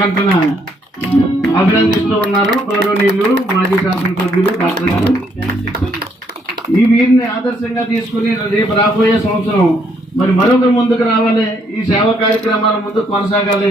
కంటన అభినందిస్తూ ఉన్నారు. గౌరవనీయులు మాజీ శాసనసభ్యులు డాక్టర్ గారు. ఈ వీరిని ఆదర్శంగా తీసుకుని రేపు రాబోయే సంవత్సరం మరి మరొకరు ముందుకు రావాలి. ఈ సేవా కార్యక్రమాల ముందు కొనసాగాలి.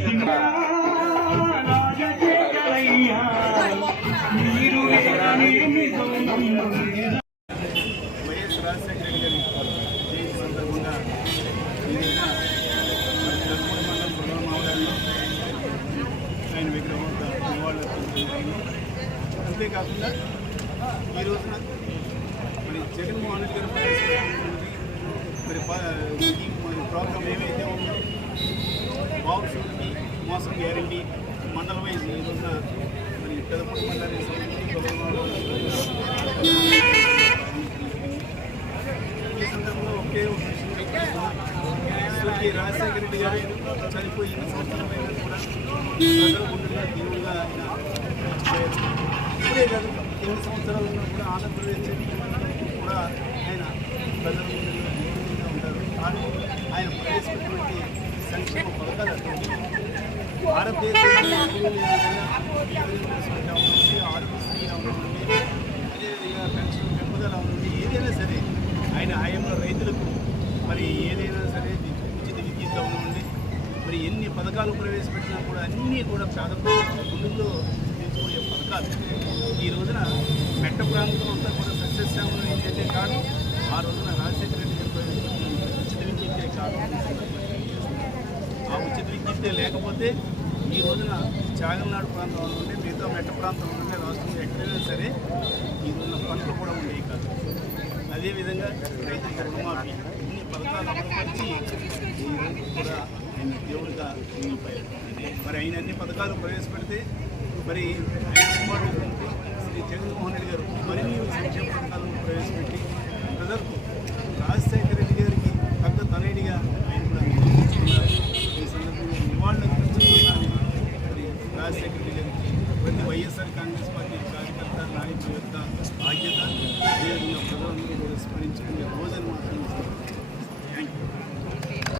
అంతేకాకుండా ఈ రోజున మరి జగన్మోహన్ రెడ్డి గారు మరి ఈ మరి ప్రోగ్రాం ఏమైతే ఉందో బాబు షూరిటీ మోసం గ్యారంటీ మండల వైజ్ ఈ రోజున మరి పెదపూడి మండలానికి ఈ సందర్భంలో ఒకే ఒక రాజశేఖర రెడ్డి గారు చనిపోయి ఎన్ని కూడా ప్రజల దేవుడుగా ఇప్పుడే కాదు సంవత్సరాలు ఉన్నా కూడా ఆంధ్రప్రదేశ్ కూడా ఆయన ప్రజల ఉంటారు కానీ ఆయన ప్రవేశపెట్టినటువంటి సంక్షేమ పథకాలు భారతదేశంలో ఎప్పుడూ లేని అదేవిధంగా పెన్షన్ పెంపుదల అవనండి, ఏదైనా సరే ఆయన హయాంలో రైతులకు మరి ఏదైనా సరే ఉచిత విద్యుత్ ఉండండి మరి ఎన్ని పథకాలు ప్రవేశపెట్టినా కూడా అన్నీ కూడా పేద ప్రజల గుండెల్లో కాదు. ఈ రోజున మెట్ట ప్రాంతం అంతా కూడా సస్యశ్యామలం ఏంటంటే కారణం ఆ రోజున రాజశేఖర రెడ్డి గారు ఉచిత విద్యుత్తే కారణం ఆ ఉచిత విద్యుత్తే లేకపోతే ఈ రోజున చాగల్నాడు ప్రాంతం ఉంటే మిగతా మెట్ట ప్రాంతం ఉంటే రాష్ట్రంలో ఎక్కడైనా సరే ఈ రోజున పంటలు కూడా ఉండేవి కాదు. అదేవిధంగా రైతులకు రుణమాఫీ ఇన్ని పథకాలు అమలుపరిచి ఈ రోజు కూడా ఆయన దేవుడిగా మరి ఆయన అన్ని పథకాలు ప్రవేశపెడితే మరి